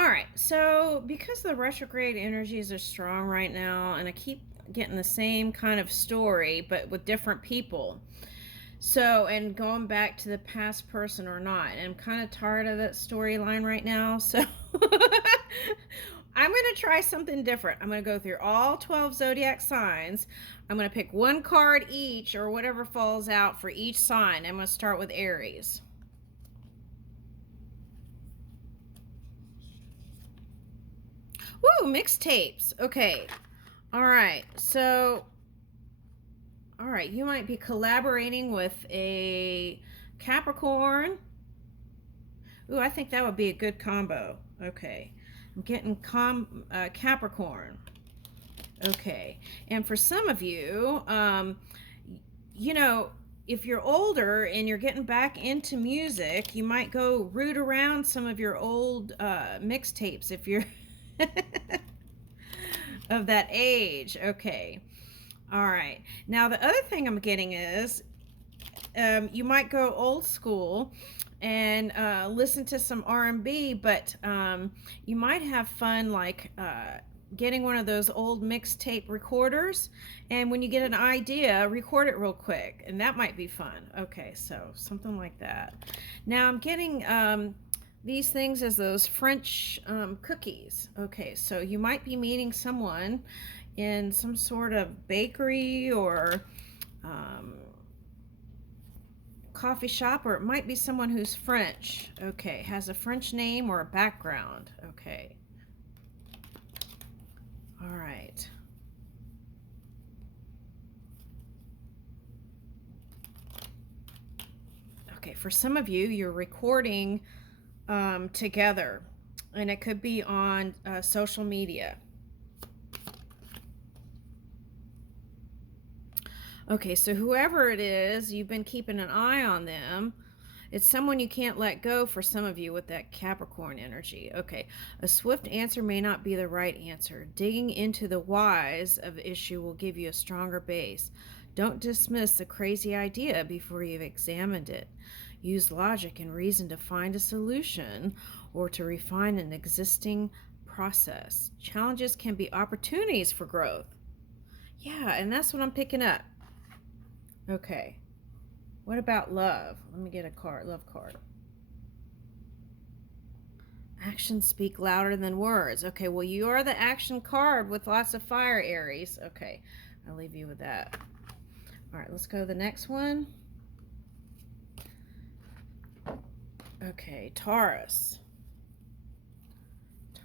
All right. So because the retrograde energies are strong right now, and I keep getting the same kind of story, but with different people. So, and going back to the past person or not, and I'm kind of tired of that storyline right now. So, I'm going to try something different. I'm going to go through all 12 zodiac signs. I'm going to pick one card each or whatever falls out for each sign. I'm going to start with Aries. Woo, mixtapes. Okay. All right. So, all right, you might be collaborating with a Capricorn. Ooh, I think that would be a good combo. Okay. I'm getting Capricorn. Okay. And for some of you, you know, if you're older and you're getting back into music, you might go root around some of your old mixtapes if you're of that age. Okay. All right. Now, the other thing I'm getting is you might go old school and listen to some R&B, but you might have fun like getting one of those old mixtape recorders, and when you get an idea, record it real quick, and that might be fun. Okay, so something like that. Now I'm getting these things as those French cookies. Okay, so you might be meeting someone in some sort of bakery or coffee shop, or it might be someone who's French. Okay, has a French name or a background. Okay. All right. Okay, for some of you, you're recording together, and it could be on social media. Okay, so whoever it is, you've been keeping an eye on them. It's someone you can't let go for some of you with that Capricorn energy. Okay, a swift answer may not be the right answer. Digging into the whys of the issue will give you a stronger base. Don't dismiss the crazy idea before you've examined it. Use logic and reason to find a solution or to refine an existing process. Challenges can be opportunities for growth. Yeah, and that's what I'm picking up. Okay. What about love? Let me get a card, love card. Actions speak louder than words. Okay, well, you are the action card with lots of fire, Aries. Okay, I'll leave you with that. All right, let's go to the next one. Okay, Taurus.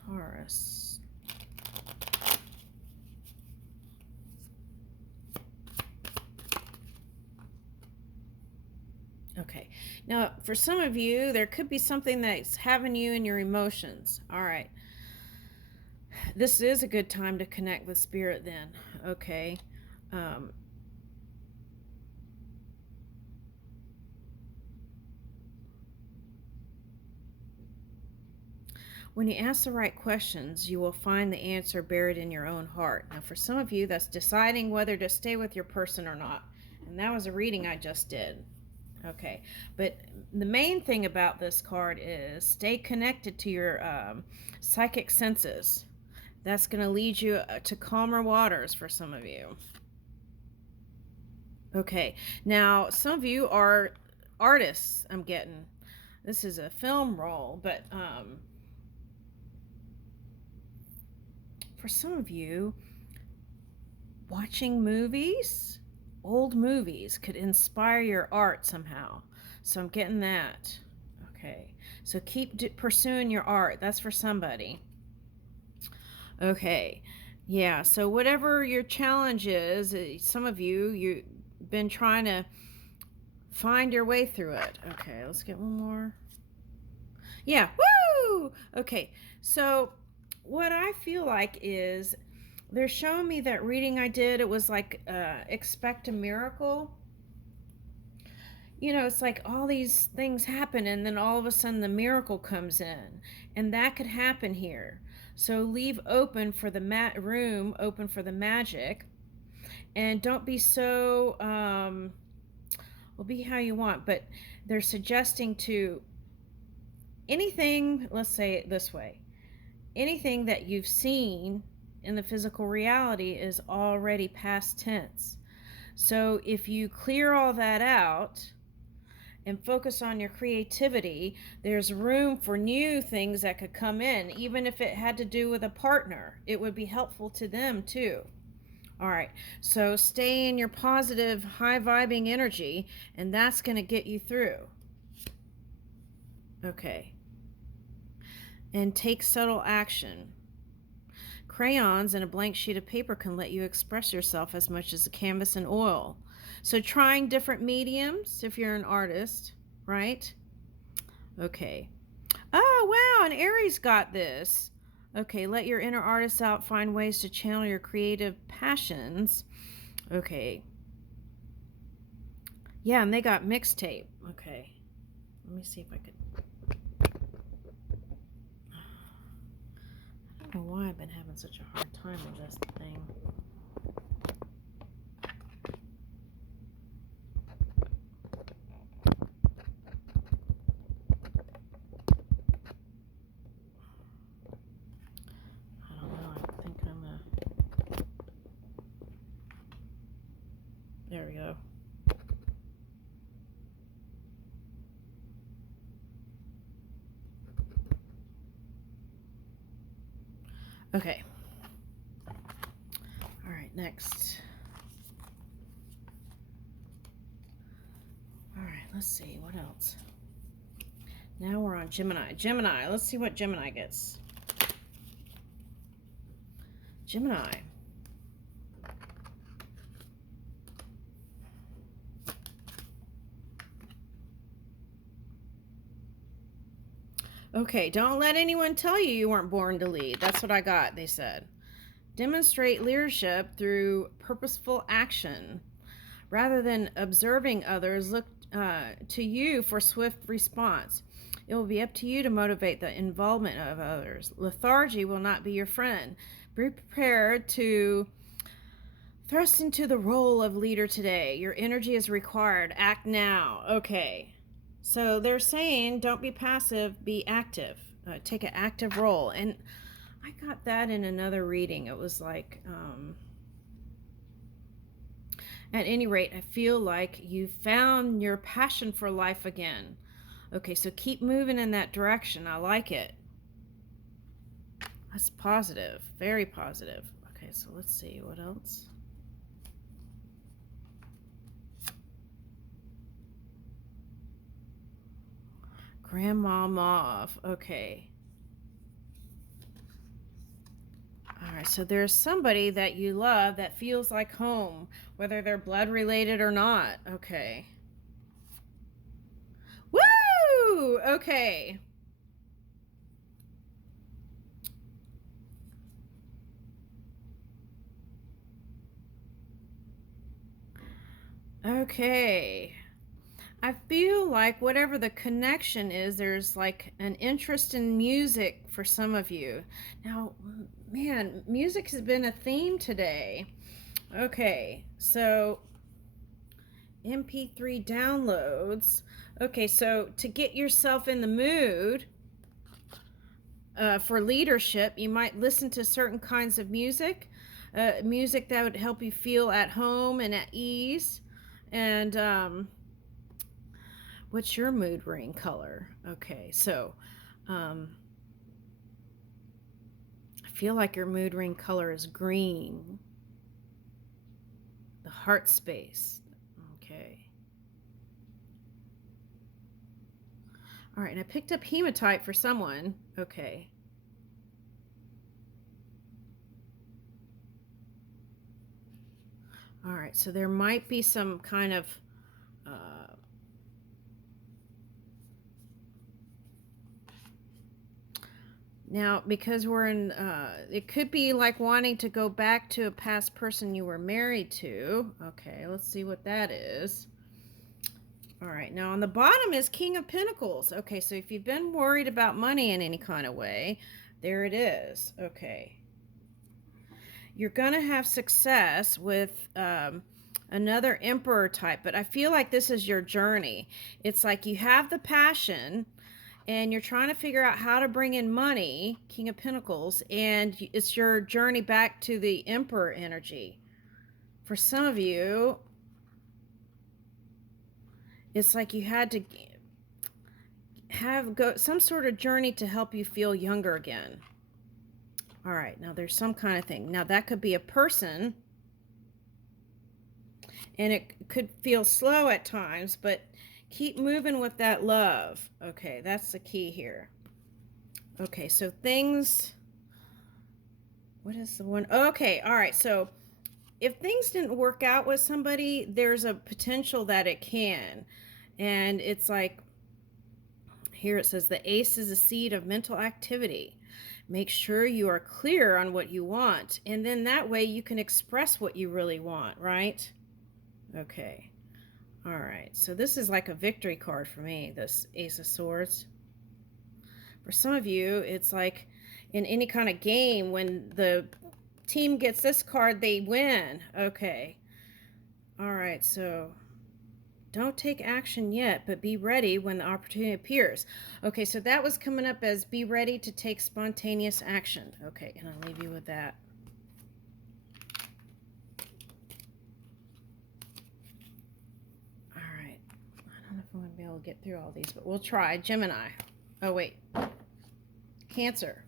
Taurus. Okay, now for some of you, there could be something that's having you in your emotions. All right, this is a good time to connect with spirit then. Okay. Um, When you ask the right questions, you will find the answer buried in your own heart. Now, for some of you, that's deciding whether to stay with your person or not. And that was a reading I just did. Okay, but the main thing about this card is stay connected to your psychic senses. That's going to lead you to calmer waters for some of you. Okay, now some of you are artists, I'm getting. This is a film role, but for some of you, watching movies, old movies, could inspire your art somehow. So I'm getting that. Okay. So keep pursuing your art. That's for somebody. Okay. Yeah. So whatever your challenge is, some of you, you've been trying to find your way through it. Okay. Let's get one more. Yeah. Woo! Okay. So what I feel like is they're showing me that reading I did. It was like expect a miracle. You know, it's like all these things happen and then all of a sudden the miracle comes in, and that could happen here. So leave open for the room open for the magic, and don't be so well, be how you want, but they're suggesting to anything. Let's say it this way: anything that you've seen in the physical reality is already past tense. So if you clear all that out and focus on your creativity, there's room for new things that could come in. Even if it had to do with a partner, it would be helpful to them too. All right, so stay in your positive, high vibing energy, and that's going to get you through. Okay. And take subtle action. Crayons and a blank sheet of paper can let you express yourself as much as a canvas and oil. So trying different mediums if you're an artist, right? Okay. Oh, wow, and Aries got this. Okay, let your inner artist out, find ways to channel your creative passions. Okay. Yeah, and they got mixtape. Okay. Let me see if I could. I don't know why I've been having such a hard time with this thing. I don't know. I think I'm a... There we go. Okay. All right, next. All right, let's see. What else? Now we're on Gemini. Gemini. Let's see what Gemini gets. Gemini. Okay, don't let anyone tell you you weren't born to lead. That's what I got, they said. Demonstrate leadership through purposeful action. Rather than observing others, look to you for swift response. It will be up to you to motivate the involvement of others. Lethargy will not be your friend. Be prepared to thrust into the role of leader today. Your energy is required. Act now. Okay. So they're saying don't be passive, be active. Take an active role. And I got that in another reading. It was like, at any rate, I feel like you found your passion for life again. Okay, so keep moving in that direction. I like it. That's positive. Very positive. Okay, so let's see. What else? Grandma Mauve. Okay. All right, so there's somebody that you love that feels like home, whether they're blood related or not. Okay. Woo! Okay. Okay. I feel like whatever the connection is, there's like an interest in music for some of you. Now, man, music has been a theme today. Okay, so MP3 downloads. Okay, so to get yourself in the mood for leadership, you might listen to certain kinds of music, music that would help you feel at home and at ease. And what's your mood ring color? Okay, so I feel like your mood ring color is green. The heart space. Okay. All right, and I picked up hematite for someone. Okay. All right, so there might be some kind of now, because we're in, it could be like wanting to go back to a past person you were married to. Okay, let's see what that is. All right, now on the bottom is King of Pentacles. Okay, so if you've been worried about money in any kind of way, there it is. Okay. You're going to have success with another Emperor type, but I feel like this is your journey. It's like you have the passion and you're trying to figure out how to bring in money, King of Pentacles, and it's your journey back to the Emperor energy. For some of you, it's like you had to go some sort of journey to help you feel younger again. All right, now there's some kind of thing. Now that could be a person, and it could feel slow at times, but keep moving with that love. Okay, that's the key here. Okay, so things, what is the one? Okay, all right, so if things didn't work out with somebody, there's a potential that it can. And it's like, here it says the ace is a seed of mental activity. Make sure you are clear on what you want, and then that way you can express what you really want, right? Okay. All right. So this is like a victory card for me, this Ace of Swords. For some of you, it's like in any kind of game, when the team gets this card, they win. Okay. All right. So don't take action yet, but be ready when the opportunity appears. Okay, so that was coming up as be ready to take spontaneous action. Okay, and I'll leave you with that. All right. I don't know if I'm going to be able to get through all these, but we'll try. Gemini. Oh, wait. Cancer.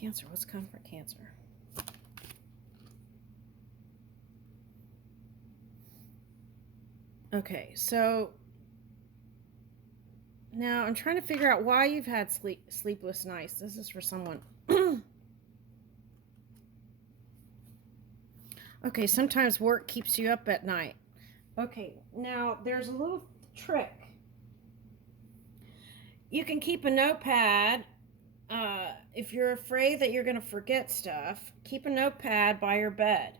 Cancer. What's coming for Cancer? Okay, so now I'm trying to figure out why you've had sleepless nights. This is for someone. Okay, sometimes work keeps you up at night. Okay, now there's a little trick. You can keep a notepad. If you're afraid that you're going to forget stuff, keep a notepad by your bed.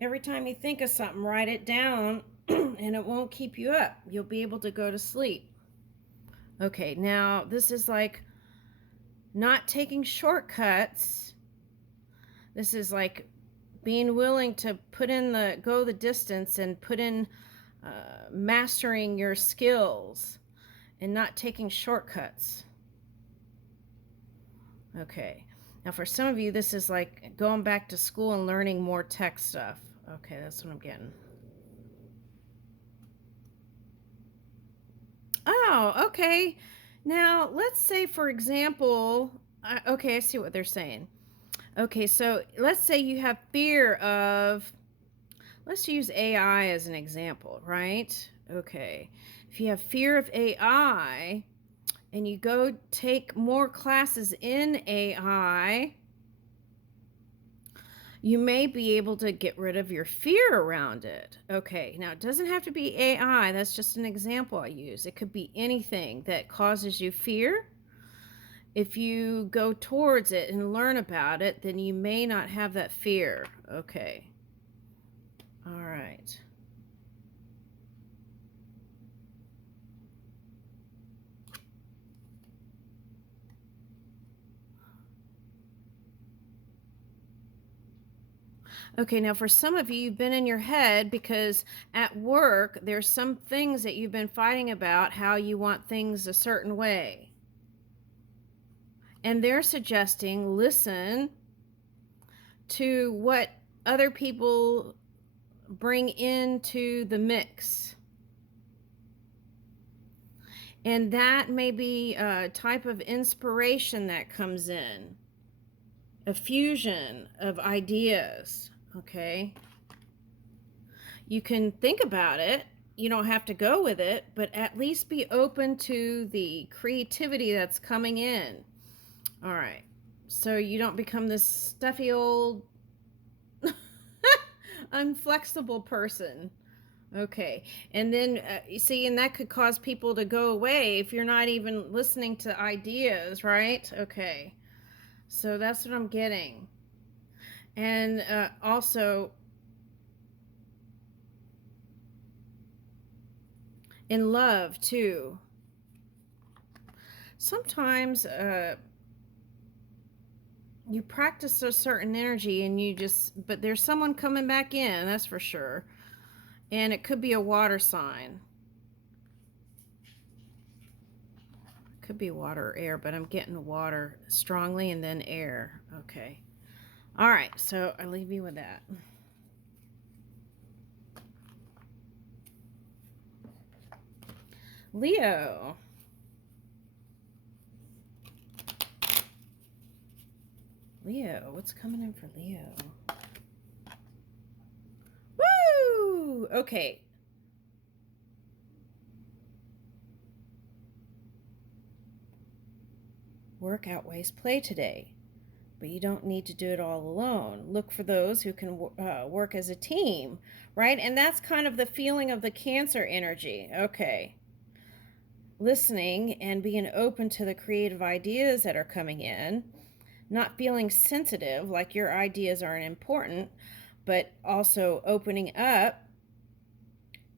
Every time you think of something, write it down, and it won't keep you up. You'll be able to go to sleep. Okay, now this is like not taking shortcuts. This is like being willing to go the distance and put in mastering your skills and not taking shortcuts. Okay, now for some of you, this is like going back to school and learning more tech stuff. Okay, that's what I'm getting. Oh, okay. Now, let's say, for example, okay, I see what they're saying. Okay, so let's say you have fear of, let's use AI as an example, right? Okay, if you have fear of AI and you go take more classes in AI, you may be able to get rid of your fear around it. Okay, now it doesn't have to be AI. That's just an example I use. It could be anything that causes you fear. If you go towards it and learn about it, then you may not have that fear. Okay. All right. Okay, now for some of you, you've been in your head because at work, there's some things that you've been fighting about, how you want things a certain way. And they're suggesting listen to what other people bring into the mix. And that may be a type of inspiration that comes in, a fusion of ideas. Okay, you can think about it, you don't have to go with it, but at least be open to the creativity that's coming in. All right, so you don't become this stuffy old unflexible person. Okay, and then you see, and that could cause people to go away if you're not even listening to ideas, right? Okay, so that's what I'm getting. And also in love too. Sometimes you practice a certain energy and but there's someone coming back in, that's for sure. And it could be a water sign. Could be water or air, but I'm getting water strongly and then air. Okay. All right, so I leave you with that. Leo. Leo, what's coming in for Leo? Woo! Okay. Work outweighs play today, but you don't need to do it all alone. Look for those who can work as a team, right? And that's kind of the feeling of the Cancer energy. Okay. Listening and being open to the creative ideas that are coming in, not feeling sensitive like your ideas aren't important, but also opening up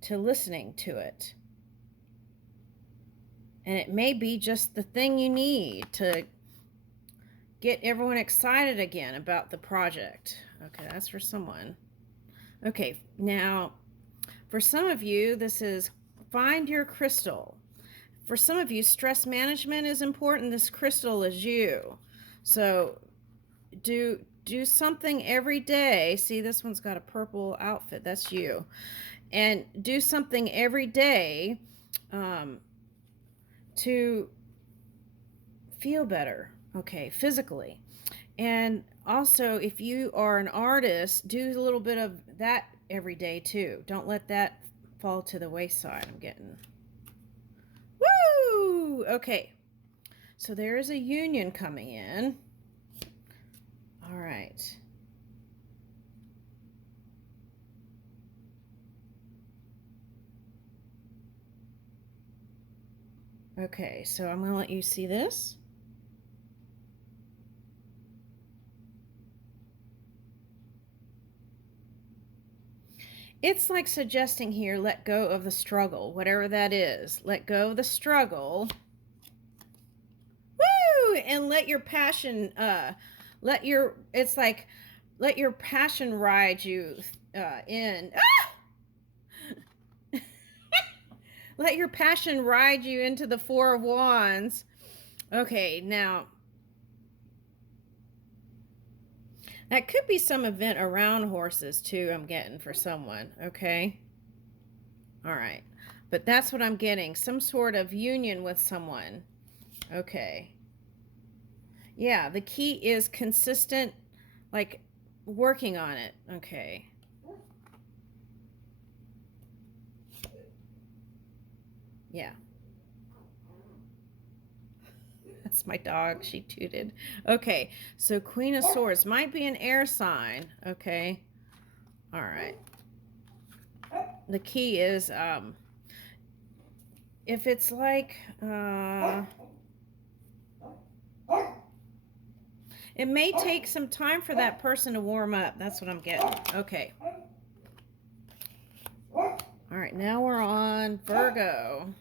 to listening to it. And it may be just the thing you need to get everyone excited again about the project. Okay, that's for someone. Okay, now for some of you, this is find your crystal. For some of you, stress management is important. This crystal is you. So do something every day. See, this one's got a purple outfit. That's you. And do something every day to feel better, okay, physically. And also, if you are an artist, do a little bit of that every day too. Don't let that fall to the wayside. I'm getting... Woo! Okay, so there is a union coming in. All right. Okay, so I'm going to let you see this. It's like suggesting here, let go of the struggle, whatever that is. Let go of the struggle. Woo! And let your passion, it's like, let your passion ride you in. Ah! Let your passion ride you into the Four of Wands. Okay, now, that could be some event around horses too, I'm getting for someone, okay? All right, but that's what I'm getting, some sort of union with someone. Okay. Yeah, the key is consistent, like working on it. Okay. Yeah. That's my dog. She tooted. Okay, so Queen of Swords might be an air sign. Okay. All right. The key is, if it's like, it may take some time for that person to warm up. That's what I'm getting. Okay. All right, now we're on Virgo.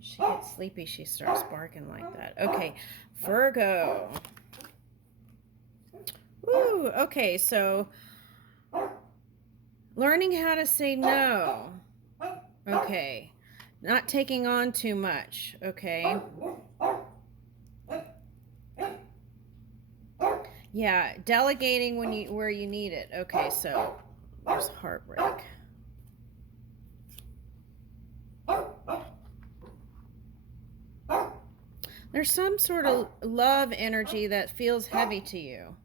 She gets sleepy, she starts barking like that. Okay, Virgo. Woo, okay, so learning how to say no. Okay, not taking on too much. Okay. Yeah, delegating where you need it. Okay, so there's heartbreak. There's some sort of love energy that feels heavy to you.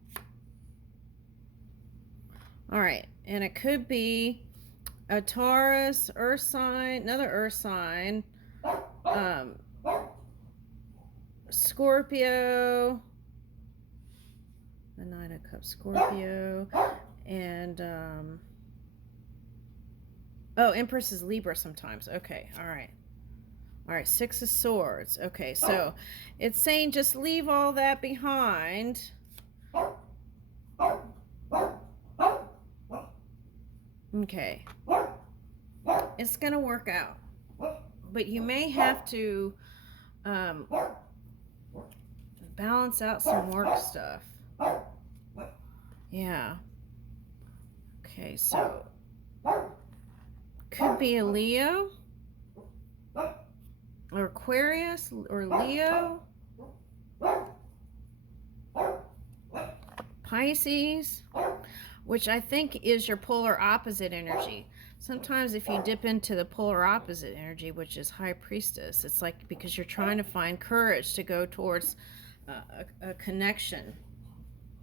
All right, and it could be a Taurus, earth sign, another earth sign, Scorpio, the Nine of Cups, Scorpio, and oh, Empress is Libra sometimes. Okay, all right. All right, Six of Swords. Okay, so it's saying just leave all that behind. Okay. It's going to work out. But you may have to balance out some work stuff. Yeah. Okay, so could be a Leo or Aquarius or Leo, Pisces, which I think is your polar opposite energy. Sometimes if you dip into the polar opposite energy, which is High Priestess, it's like because you're trying to find courage to go towards a connection.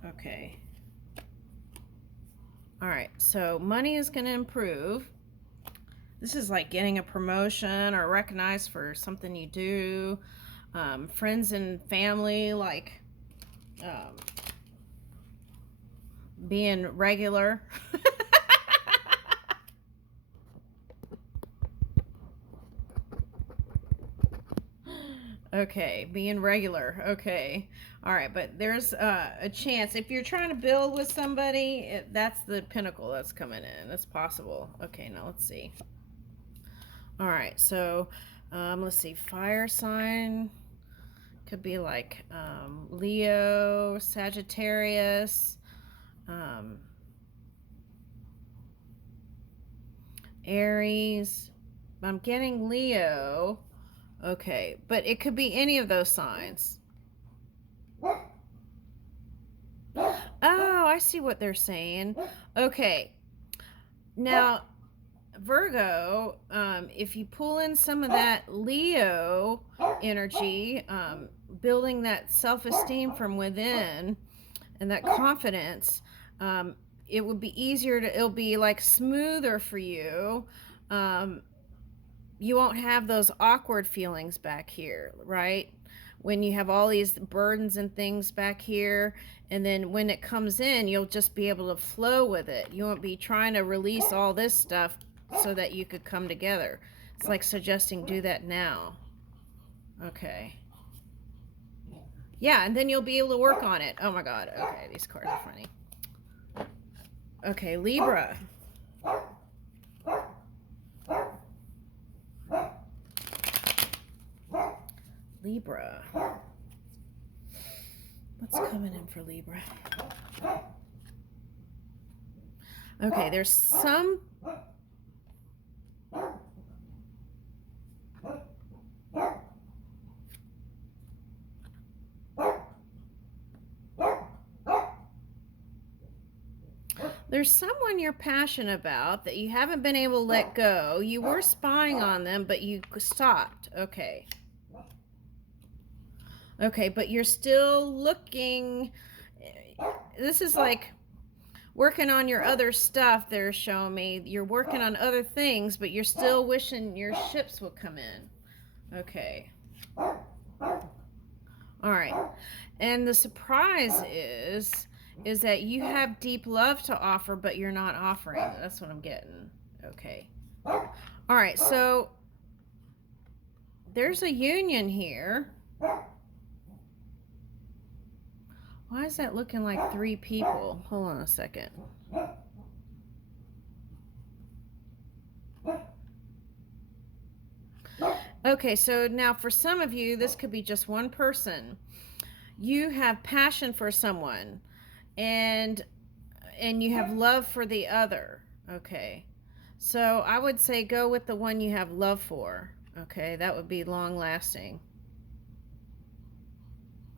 Okay. All right, so money is going to improve. This is like getting a promotion or recognized for something you do. Friends and family, like being regular. Okay, being regular. Okay. All right, but there's a chance. If you're trying to build with somebody, that's the pinnacle that's coming in. That's possible. Okay, now let's see. All right, so let's see. Fire sign could be like Leo, Sagittarius, Aries. I'm getting Leo. Okay, but it could be any of those signs. Oh, I see what they're saying. Okay. Now, Virgo, if you pull in some of that Leo energy, building that self-esteem from within and that confidence, it would be easier to, it'll be like smoother for you. You won't have those awkward feelings back here, right? When you have all these burdens and things back here, and then when it comes in, you'll just be able to flow with it. You won't be trying to release all this stuff so that you could come together. It's like suggesting do that now. Okay. Yeah, and then you'll be able to work on it. Oh my God. Okay, these cards are funny. Okay, Libra. Libra. What's coming in for Libra? Okay, there's some... There's someone you're passionate about that you haven't been able to let go. You were spying on them, but you stopped. Okay. Okay, but you're still looking. This is like working on your other stuff. They're showing me you're working on other things, but you're still wishing your ships will come in. Okay. All right. And the surprise is that you have deep love to offer, but you're not offering. That's what I'm getting. Okay. All right, so there's a union here. Why is that looking like 3 people? Hold on a second. Okay, so now for some of you, this could be just one person. You have passion for someone, and you have love for the other. Okay, so I would say go with the one you have love for. Okay, that would be long lasting.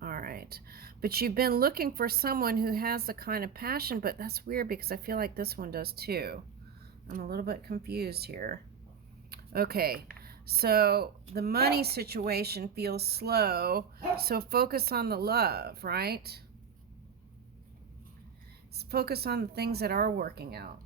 All right, but you've been looking for someone who has the kind of passion, but that's weird because I feel like this one does too. I'm a little bit confused here. Okay, so the money situation feels slow, so focus on the love, right? Focus on the things that are working out.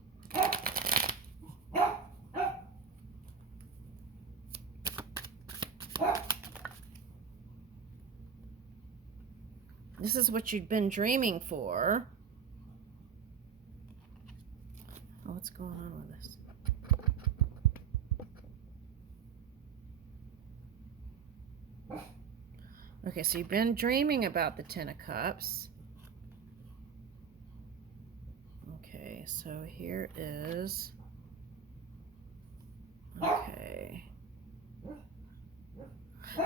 This is what you've been dreaming for. Oh, what's going on with this? Okay, so you've been dreaming about the 10 of Cups. Okay, so here is... Okay.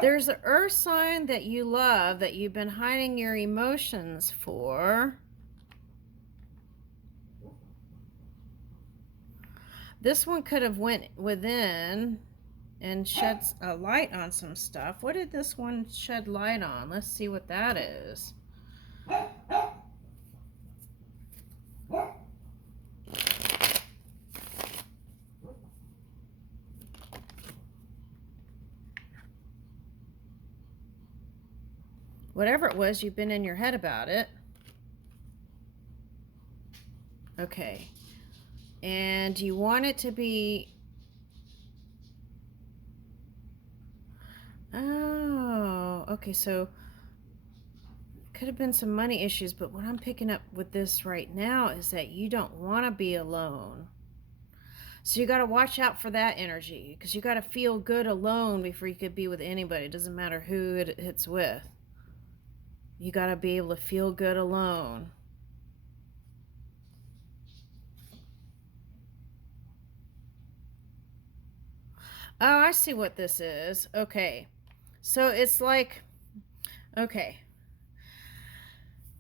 There's an earth sign that you love that you've been hiding your emotions for. This one could have went within and shed a light on some stuff. What did this one shed light on? Let's see what that is. Whatever it was, you've been in your head about it. Okay. And you want it to be... Oh, okay, so could have been some money issues, but what I'm picking up with this right now is that you don't want to be alone. So you got to watch out for that energy, because you got to feel good alone before you could be with anybody. It doesn't matter who it's with. You got to be able to feel good alone. Oh, I see what this is. Okay. So it's like, okay,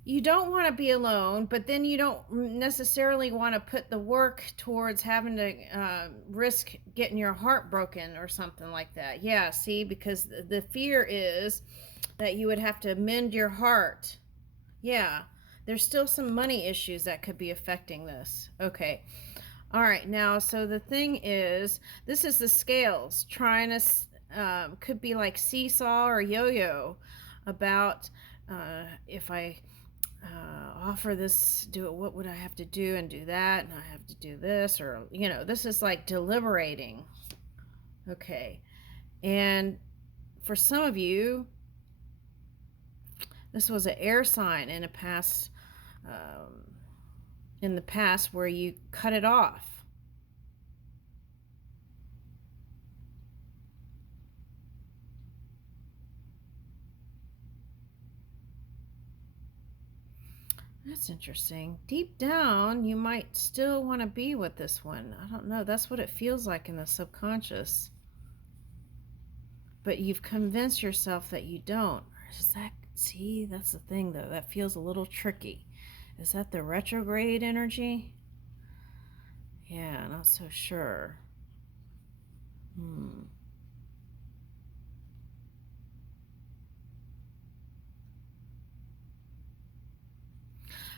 you don't want to be alone, but then you don't necessarily want to put the work towards having to risk getting your heart broken or something like that. Yeah, see, because the fear is that you would have to mend your heart. Yeah, there's still some money issues that could be affecting this. Okay. All right, now, so the thing is, this is the scales trying to, could be like seesaw or yo-yo about if I offer this, do it, what would I have to do and do that, and I have to do this, or, you know, this is like deliberating. Okay, and for some of you, this was an air sign in the past where you cut it off. That's interesting. Deep down, you might still want to be with this one. I don't know. That's what it feels like in the subconscious. But you've convinced yourself that you don't. Is that, see, that's the thing, though. That feels a little tricky. Is that the retrograde energy? Yeah, not so sure.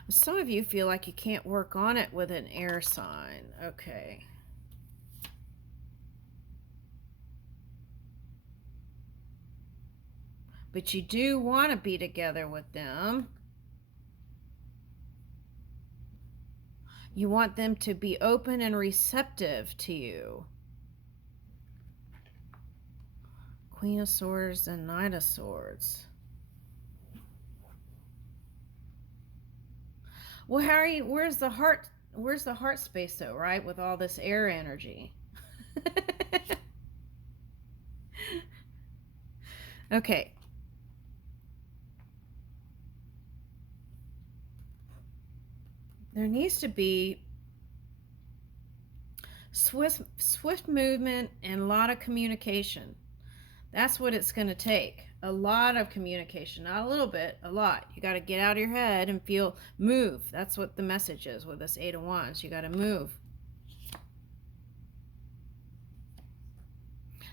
Some of you feel like you can't work on it with an air sign. Okay. But you do want to be together with them. You want them to be open and receptive to you. Queen of Swords and Knight of Swords. Well, Harry, where's the heart space though, right? With all this air energy. Okay. There needs to be swift movement and a lot of communication. That's what it's going to take. A lot of communication, not a little bit, a lot. You got to get out of your head and move. That's what the message is with this Eight of Wands. You got to move.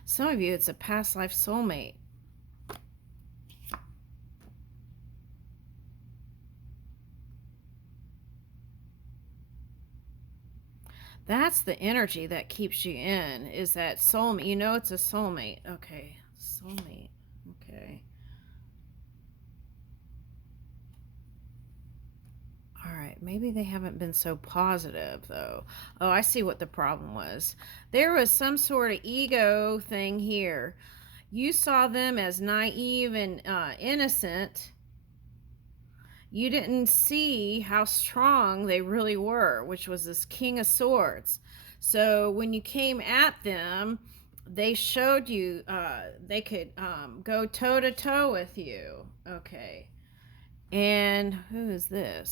Some of you, it's a past life soulmate. That's the energy that keeps you in, is that soulmate. You know it's a soulmate. Okay, soulmate. Okay. All right, maybe they haven't been so positive, though. Oh, I see what the problem was. There was some sort of ego thing here. You saw them as naive and innocent. You didn't see how strong they really were, which was this King of Swords. So when you came at them, they showed you they could go toe-to-toe with you. Okay. And who is this?